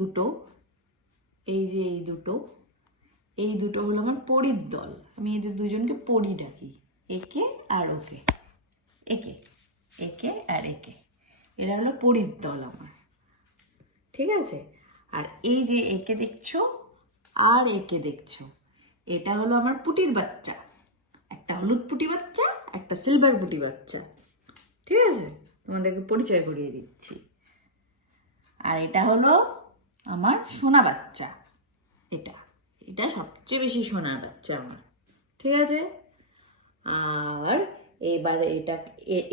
দুটো, এই যে এই দুটো হলো আমার পরীর দল। আমি এদের দুজনকে পরী ডাকি, একে আর ওকে, একে আর একে, এরা হলো পরীর দল আমার, ঠিক আছে। আর এই যে একে দেখছো আর একে দেখছো, এটা হলো আমার পুটির বাচ্চা, একটা হলুদ পুটি বাচ্চা, একটা সিলভার পুটি বাচ্চা, ঠিক আছে। তোমাদেরকে পরিচয় করিয়ে দিচ্ছি। আর এটা হলো আমার সোনা বাচ্চা, এটা এটা সবচেয়ে বেশি সোনার বাচ্চা আমার, ঠিক আছে। আর এবারে এটা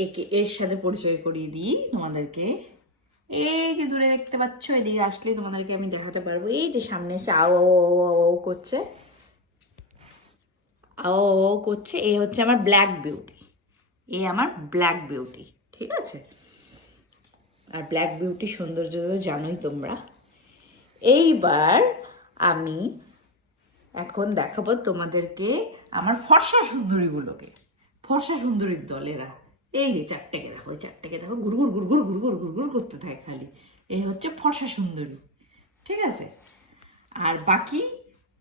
একে এর সাথে পরিচয় করিয়ে দিই তোমাদেরকে। এই যে দূরে দেখতে পাচ্ছ, এদিকে আসলে তোমাদেরকে আমি দেখাতে পারবো। এই যে সামনে এসে আও করছে, আও করছে, এ হচ্ছে আমার ব্ল্যাক বিউটি, এ আমার ব্ল্যাক বিউটি, ঠিক আছে। আর ব্ল্যাক বিউটি সৌন্দর্য তো জানোই তোমরা। এইবার আমি এখন দেখাবো তোমাদেরকে আমার ফর্সা সুন্দরীগুলোকে, ফর্সা সুন্দরীর দলেরা। এই যে চারটেকে দেখো, ওই চারটেকে দেখো, ঘুরঘুর ঘুরঘুর ঘুরঘুর ঘুরঘুর করতে থাকে খালি, এই হচ্ছে ফর্সা সুন্দরী, ঠিক আছে। আর বাকি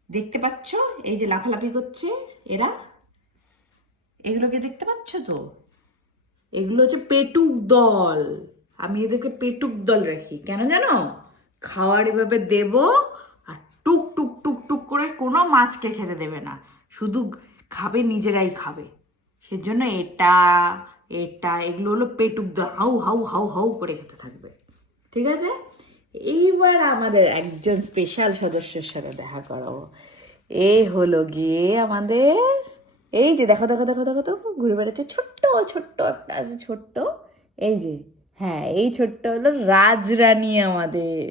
দেখতে পাচ্ছ এই যে লাফালাফি করছে এরা, এগুলোকে দেখতে পাচ্ছ তো, এগুলো হচ্ছে পেটুক দল। আমি এদেরকে পেটুক দল রাখি, কেন জানো? খাওয়ার এভাবে দেব আর টুক টুক টুক টুক করে কোনো মাছকে খেতে দেবে না, শুধু খাবে, নিজেরাই খাবে। সেজন্য এটা এটা এগুলো হলো পেটুক দল, হাউ হাউ হাউ হাউ করে খেতে থাকবে, ঠিক আছে। এইবার আমাদের একজন স্পেশাল সদস্যের সাথে দেখা করাবো। এ হলো গিয়ে আমাদের, এই যে দেখো দেখো দেখো দেখো দেখো ঘুরে বেড়াচ্ছে, ছোট্ট ছোট্ট একটা আছে, ছোট্ট, এই যে, হ্যাঁ এই ছোট্ট হলো রাজরানী আমাদের।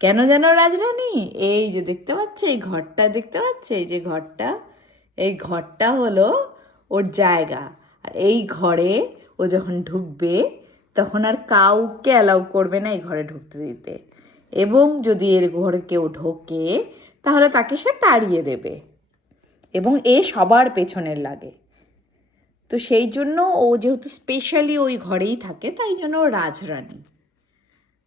কেন জানো রাজরানী? এই যে দেখতে পাচ্ছে, এই ঘরটা দেখতে পাচ্ছে, এই যে ঘরটা, এই ঘরটা হলো ওর জায়গা। আর এই ঘরে ও যখন ঢুকবে তখন আর কাউকে অ্যালাউ করবে না এই ঘরে ঢুকতে দিতে, এবং যদি এর ঘরে কেউ ঢোকে তাহলে তাকে সে তাড়িয়ে দেবে, এবং এ সবার পেছনের লাগে। তো সেই জন্য ও যেহেতু স্পেশালি ওই ঘরেই থাকে, তাই জন্য ও রাজরানী।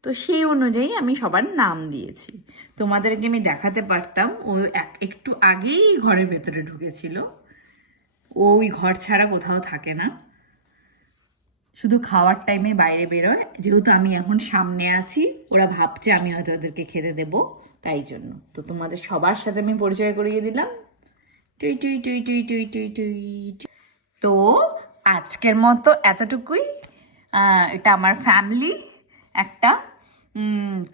তো সেই অনুযায়ী আমি সবার নাম দিয়েছি। তোমাদেরকে আমি দেখাতে পারতাম, ও একটু আগেই ঘরের ভেতরে ঢুকেছিল। ওই ঘর ছাড়া কোথাও থাকে না, শুধু খাওয়ার টাইমে বাইরে বেরোয়। যেহেতু আমি এখন সামনে আছি, ওরা ভাবছে আমি হয়তো ওদেরকে খেতে দেবো, তাই জন্য। তো তোমাদের সবার সাথে আমি পরিচয় করিয়ে দিলাম। টুই টুই টুই টুই টুই টুই টুই। তো আজকের মতো এতটুকুই। এটা আমার ফ্যামিলি একটা।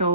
তো